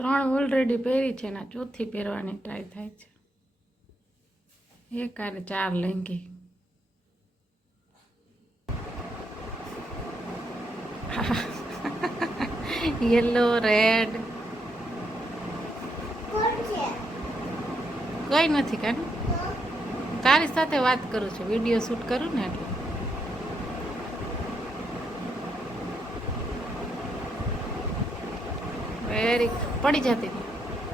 3 already પહેરી છે ને ચોથી પહેરવાની ટ્રાય થાય છે. એક આરે 4 લેંગી. યલો રેડ કઈ નથી કાન તારી સાથે વાત કરું છું, વિડીયો શૂટ કરું ને એટલે. વેરી પડી જતી હતી.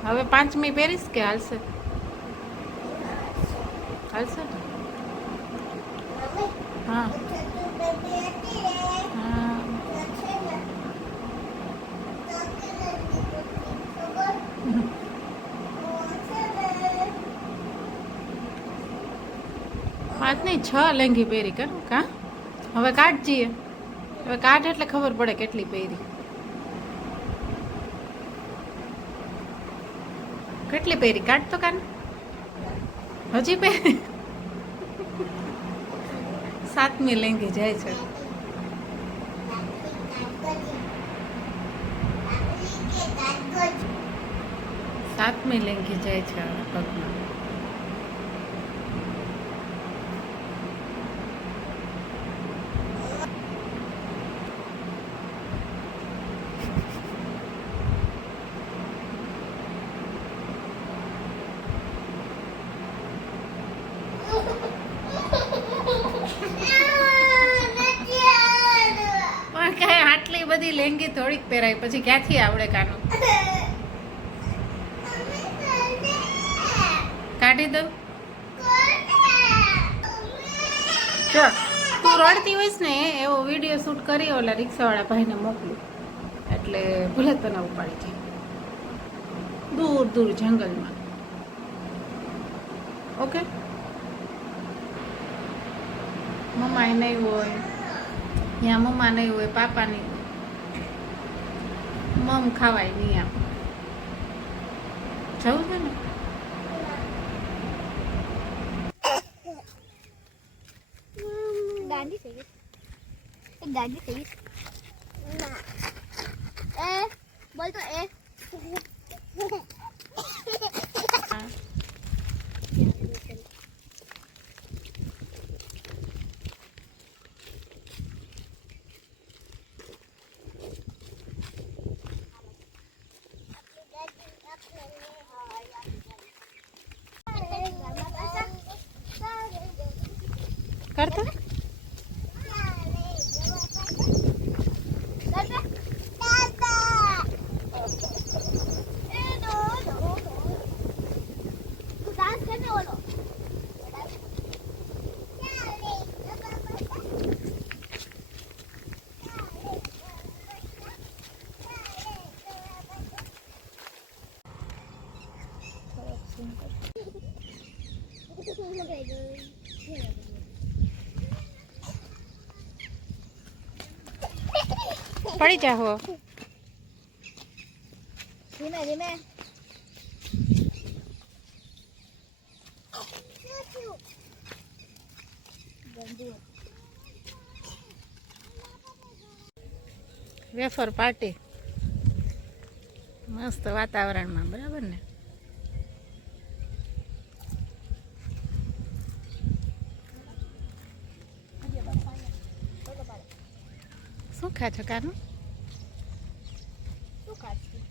હવે 5મી પહેરીશ કે હાલશે? હાલશે ને? હા હા 5 નહીં 6 લેંગી પહેરી કર કા. હવે કાઢ જઈએ, હવે કાઢ એટલે ખબર પડે કેટલી પહેરી. કેટલી પહેરી કાઢ તો કાન. હજી પહેરી 7મી લેંગી જાય છે. સાતમી લેંગી જાય છે પગમાં. પણ કઈ આટલી બધી લેંગી થોડીક પહેરાય, પછી ક્યાંથી આવડે કાનું. કાઢી દઉં? ચાલ તું રડતી હોઈશ ને એવો વિડીયો શૂટ કરી ઓલા રિક્ષાવાળા ભાઈને મોકલું, એટલે ભલે તને ઉપાડી જાય દૂર દૂર જંગલમાં. ઓકે મમ્મા નહીં હોય ત્યાં, મમ્મા નહીં હોય, પાપા નહીં હોય, મમ ખાવાય નહીં. આમ જવું છે ને. दादी चाहिए, एक दादी चाहिए ना. बोल तो કરતા પડી જાહો. ધીમે ધીમે વેફર પાર્ટી મસ્ત વાતાવરણમાં, બરાબર ને. શું ખા છો કાનું? શું ખાશું?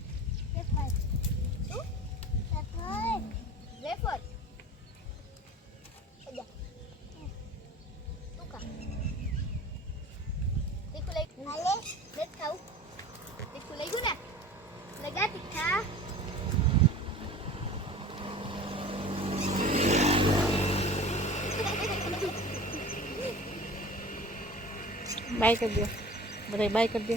વેફર શું ખા? તીખું લઈ નથી ખાવું. તીખું લઈ ગયું ને લગા તીખા. બાય કરી દો બધા, બાય કરી દો.